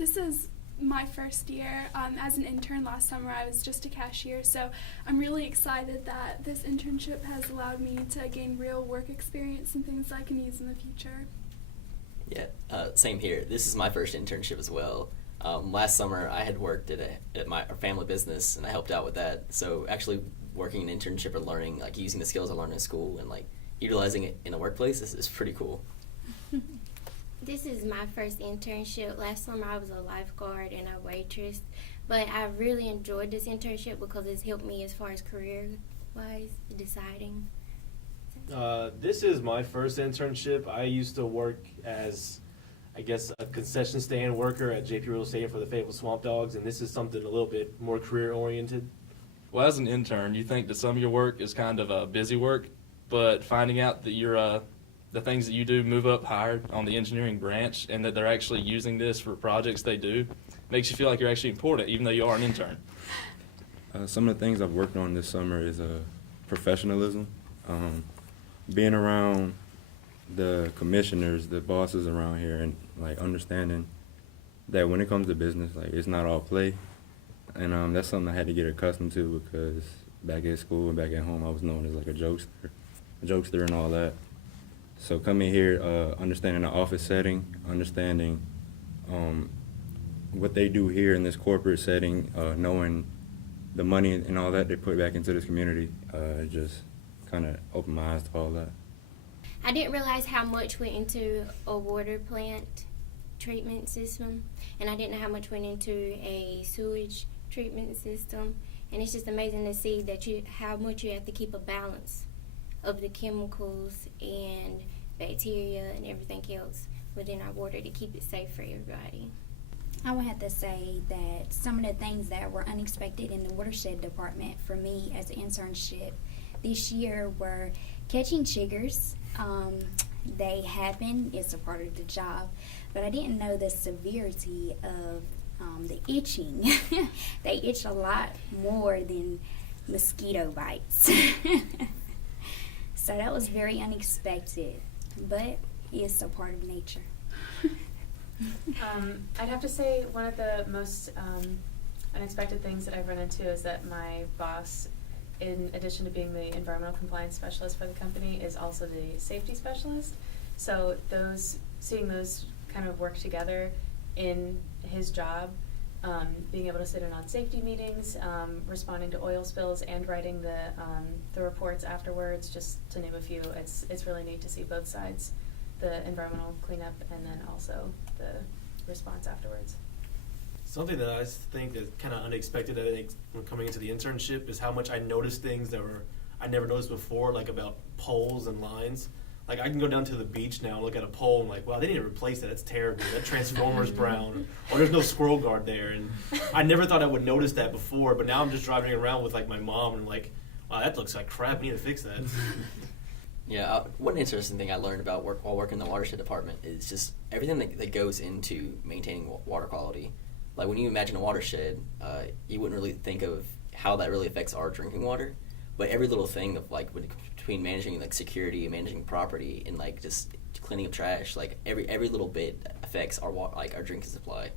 This is my first year. As an intern last summer, I was just a cashier, so I'm really excited that this internship has allowed me to gain real work experience and things I can use in the future. Yeah, same here. This is my first internship as well. Last summer, I had worked at my family business, and I helped out with that. So actually working an internship or learning, like using the skills I learned in school and like utilizing it in the workplace is pretty cool. This is my first internship. Last summer I was a lifeguard and a waitress, but I really enjoyed this internship because it's helped me as far as career-wise, deciding. This is my first internship. I used to work as, I guess, a concession stand worker at JP Real Estate for the Fayetteville Swamp Dogs, and this is something a little bit more career-oriented. Well, as an intern, you think that some of your work is kind of busy work, but finding out that the things that you do move up higher on the engineering branch and that they're actually using this for projects they do makes you feel like you're actually important, even though you are an intern. Some of the things I've worked on this summer is professionalism. Being around the commissioners, the bosses around here, and like understanding that when it comes to business, like it's not all play. And that's something I had to get accustomed to because back at school and back at home, I was known as like a jokester and all that. So coming here, understanding the office setting, understanding what they do here in this corporate setting, knowing the money and all that they put back into this community, just kind of opened my eyes to all that. I didn't realize how much went into a water plant treatment system, and I didn't know how much went into a sewage treatment system. And it's just amazing to see that how much you have to keep a balance of the chemicals and bacteria and everything else within our water to keep it safe for everybody. I would have to say that some of the things that were unexpected in the watershed department for me as an internship this year were catching chiggers. They happen, it's a part of the job, but I didn't know the severity of the itching. They itch a lot more than mosquito bites. So that was very unexpected, but it's a part of nature. I'd have to say one of the most unexpected things that I've run into is that my boss, in addition to being the environmental compliance specialist for the company, is also the safety specialist. So seeing those kind of work together in his job, being able to sit in on safety meetings, responding to oil spills, and writing the reports afterwards, just to name a few. It's really neat to see both sides, the environmental cleanup and then also the response afterwards. Something that I think is kind of unexpected, I think, when coming into the internship is how much I noticed things that I never noticed before, like about poles and lines. Like I can go down to the beach now and look at a pole and like, wow, they need to replace that. That's terrible. That transformer's brown. Or there's no squirrel guard there. And I never thought I would notice that before, but now I'm just driving around with like my mom and like, wow, that looks like crap. I need to fix that. Yeah, one interesting thing I learned about while working in the watershed department is just everything that goes into maintaining water quality. Like when you imagine a watershed, you wouldn't really think of how that really affects our drinking water, but every little thing of like between managing like security, managing property, and like just cleaning up trash, like every little bit affects our our drinking supply.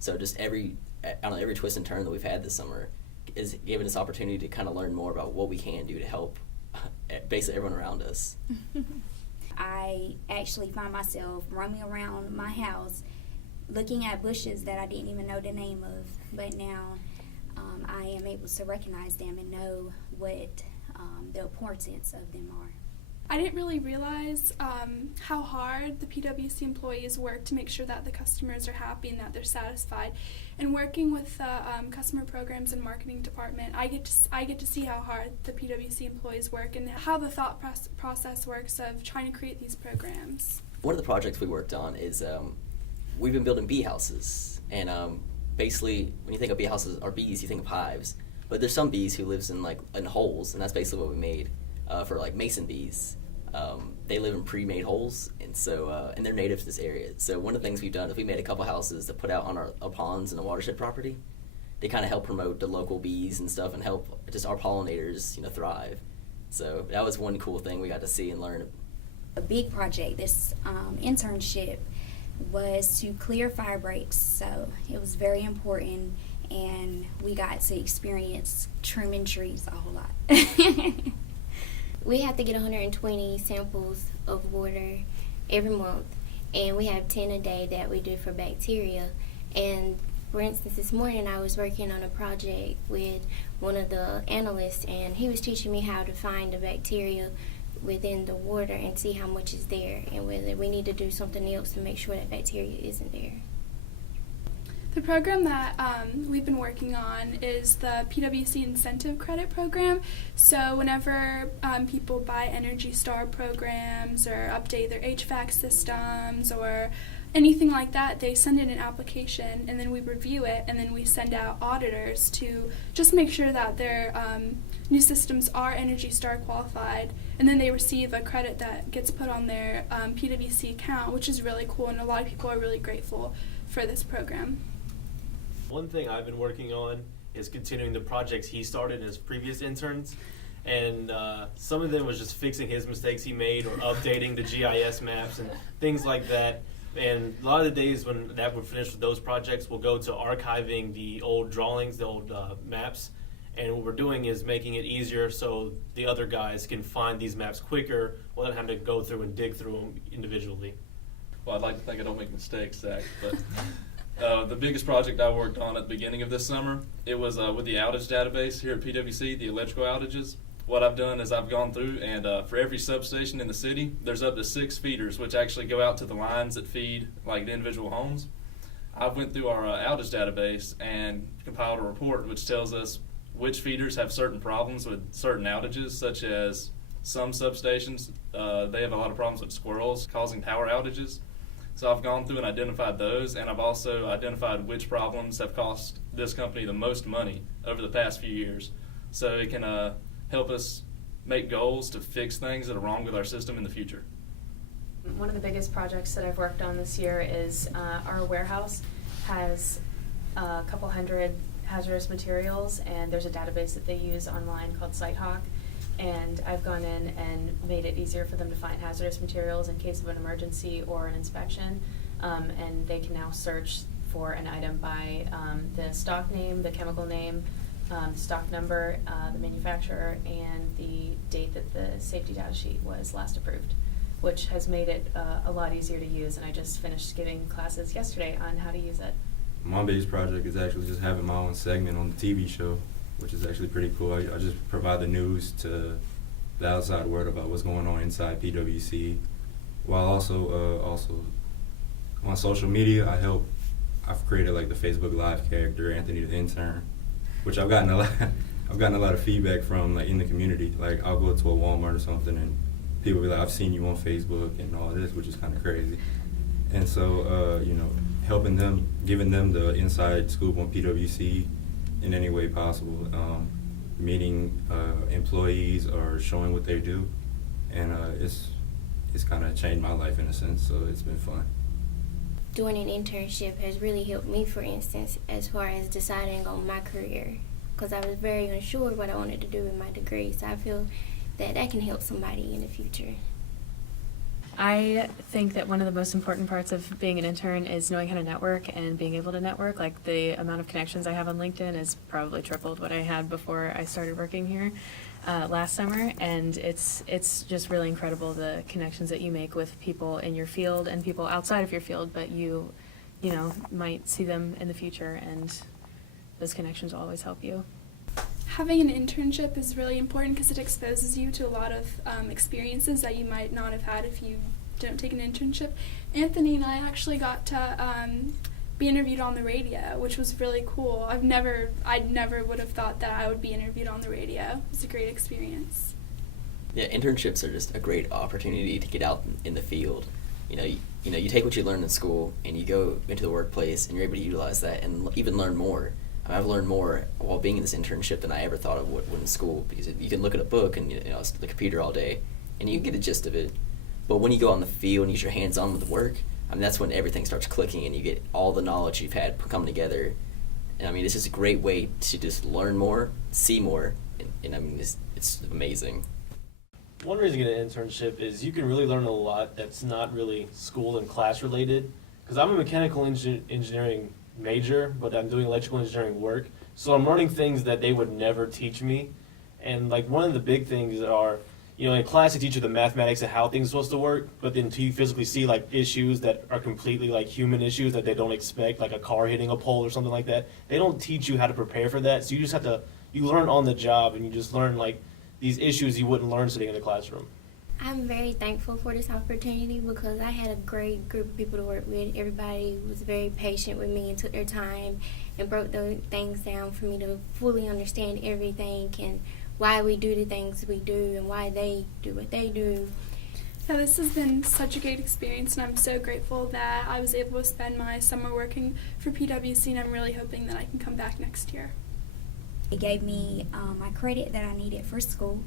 So just every twist and turn that we've had this summer is giving us opportunity to kind of learn more about what we can do to help basically everyone around us. I actually find myself roaming around my house looking at bushes that I didn't even know the name of, but now I am able to recognize them and know what the importance of them are. I didn't really realize how hard the PWC employees work to make sure that the customers are happy and that they're satisfied. And working with the customer programs and marketing department, I get to see how hard the PWC employees work and how the thought process works of trying to create these programs. One of the projects we worked on is we've been building bee houses, and basically when you think of bee houses or bees, you think of hives, but there's some bees who lives in holes, and that's basically what we made for like mason bees. They live in pre-made holes, and so and they're native to this area. So one of the things we've done is we made a couple houses to put out on our ponds and the watershed property. They kind of help promote the local bees and stuff, and help just our pollinators, thrive. So that was one cool thing we got to see and learn. A big project, this internship, was to clear fire breaks. So it was very important, and we got to experience trimming trees a whole lot. We have to get 120 samples of water every month, and we have 10 a day that we do for bacteria. And for instance, this morning I was working on a project with one of the analysts, and he was teaching me how to find the bacteria within the water and see how much is there, and whether we need to do something else to make sure that bacteria isn't there. The program that we've been working on is the PWC Incentive Credit Program. So whenever people buy Energy Star programs or update their HVAC systems or anything like that, they send in an application, and then we review it, and then we send out auditors to just make sure that their new systems are Energy Star qualified, and then they receive a credit that gets put on their PWC account, which is really cool, and a lot of people are really grateful for this program. One thing I've been working on is continuing the projects he started in his previous interns. And some of them was just fixing his mistakes he made or updating the GIS maps and things like that. And a lot of the days when that we're finished with those projects, we'll go to archiving the old drawings, the old maps. And what we're doing is making it easier so the other guys can find these maps quicker without having to go through and dig through them individually. Well, I'd like to think I don't make mistakes, Zach, but the biggest project I worked on at the beginning of this summer, it was with the outage database here at PWC, the electrical outages. What I've done is I've gone through, and for every substation in the city, there's up to 6 feeders, which actually go out to the lines that feed like the individual homes. I went through our outage database and compiled a report which tells us which feeders have certain problems with certain outages, such as some substations, they have a lot of problems with squirrels causing power outages. So I've gone through and identified those, and I've also identified which problems have cost this company the most money over the past few years. So it can help us make goals to fix things that are wrong with our system in the future. One of the biggest projects that I've worked on this year is our warehouse has a couple hundred hazardous materials, and there's a database that they use online called SiteHawk. And I've gone in and made it easier for them to find hazardous materials in case of an emergency or an inspection. And they can now search for an item by the stock name, the chemical name, stock number, the manufacturer, and the date that the safety data sheet was last approved, which has made it a lot easier to use. And I just finished giving classes yesterday on how to use it. My biggest project is actually just having my own segment on the TV show, which is actually pretty cool. I just provide the news to the outside world about what's going on inside PWC, while also on social media. I've created like the Facebook Live character, Anthony the Intern, which I've gotten a lot of feedback from, like, in the community. Like, I'll go to a Walmart or something, and people be like, "I've seen you on Facebook," and all this, which is kind of crazy. And so, helping them, giving them the inside scoop on PWC in any way possible, meeting employees or showing what they do, and it's kind of changed my life in a sense, so it's been fun. Doing an internship has really helped me, for instance, as far as deciding on my career, because I was very unsure what I wanted to do with my degree, so I feel that can help somebody in the future. I think that one of the most important parts of being an intern is knowing how to network and being able to network. Like, the amount of connections I have on LinkedIn is probably tripled what I had before I started working here last summer, and it's just really incredible, the connections that you make with people in your field and people outside of your field, but you might see them in the future, and those connections will always help you. Having an internship is really important because it exposes you to a lot of experiences that you might not have had if you don't take an internship. Anthony and I actually got to be interviewed on the radio, which was really cool. I never would have thought that I would be interviewed on the radio. It was a great experience. Yeah, internships are just a great opportunity to get out in the field. You take what you learn in school and you go into the workplace and you're able to utilize that and even learn more. I've learned more while being in this internship than I ever thought of would in school, because you can look at a book and it's the computer all day and you get the gist of it. But when you go on the field and use your hands on with the work, that's when everything starts clicking and you get all the knowledge you've had come together. And it's just a great way to just learn more, see more, and it's amazing. One reason to get an internship is you can really learn a lot that's not really school and class related. because I'm a mechanical engineering major, but I'm doing electrical engineering work. So I'm learning things that they would never teach me. And like one of the big things are, in class they teach you the mathematics of how things are supposed to work, but then until you physically see like issues that are completely like human issues that they don't expect, like a car hitting a pole or something like that, they don't teach you how to prepare for that. So you just have to, you learn on the job, and you just learn like these issues you wouldn't learn sitting in the classroom. I'm very thankful for this opportunity because I had a great group of people to work with. Everybody was very patient with me and took their time and broke those things down for me to fully understand everything and why we do the things we do and why they do what they do. Yeah, this has been such a great experience, and I'm so grateful that I was able to spend my summer working for PWC, and I'm really hoping that I can come back next year. It gave me my credit that I needed for school,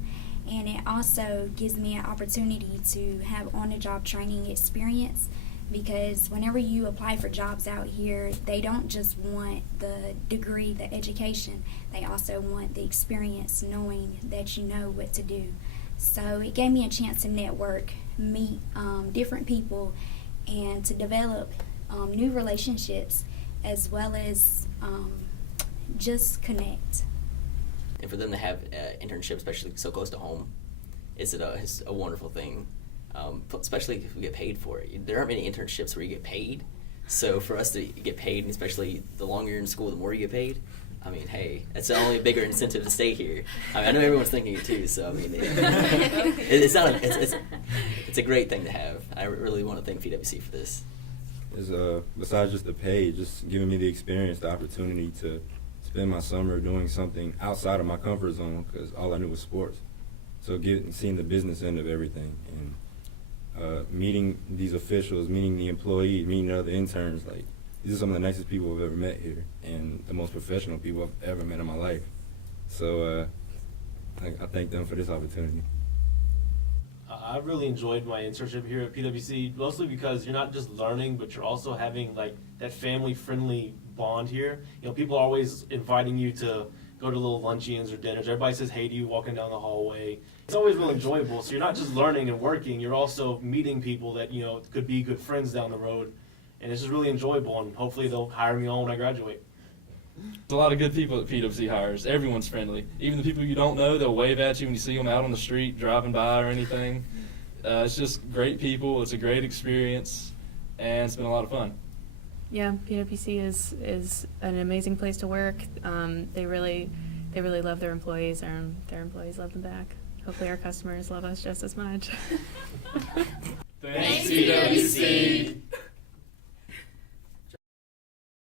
and it also gives me an opportunity to have on-the-job training experience, because whenever you apply for jobs out here, they don't just want the degree, the education, they also want the experience, knowing that you know what to do. So it gave me a chance to network, meet different people, and to develop new relationships, as well as just connect. And for them to have an internship, especially so close to home, it's a wonderful thing. Especially if we get paid for it. There aren't many internships where you get paid. So for us to get paid, and especially the longer you're in school, the more you get paid. I mean, hey, that's the only bigger incentive to stay here. I mean, I know everyone's thinking it too. So I mean, it's a great thing to have. I really want to thank PWC for this. Is besides just the pay, just giving me the experience, the opportunity to spend my summer doing something outside of my comfort zone, because all I knew was sports. So seeing the business end of everything, and meeting these officials, meeting the employees, meeting the other interns, like these are some of the nicest people I've ever met here, and the most professional people I've ever met in my life. So I thank them for this opportunity. I really enjoyed my internship here at PWC, mostly because you're not just learning, but you're also having like that family-friendly bond here. People are always inviting you to go to little luncheons or dinners. Everybody says hey to you walking down the hallway. It's always real enjoyable. So you're not just learning and working, you're also meeting people that, could be good friends down the road. And it's just really enjoyable, and hopefully they'll hire me on when I graduate. There's a lot of good people at PWC hires. Everyone's friendly. Even the people you don't know, they'll wave at you when you see them out on the street driving by or anything. It's just great people. It's a great experience, and it's been a lot of fun. Yeah, PWC is an amazing place to work. They really love their employees, and their employees love them back. Hopefully our customers love us just as much. Thanks, PWC.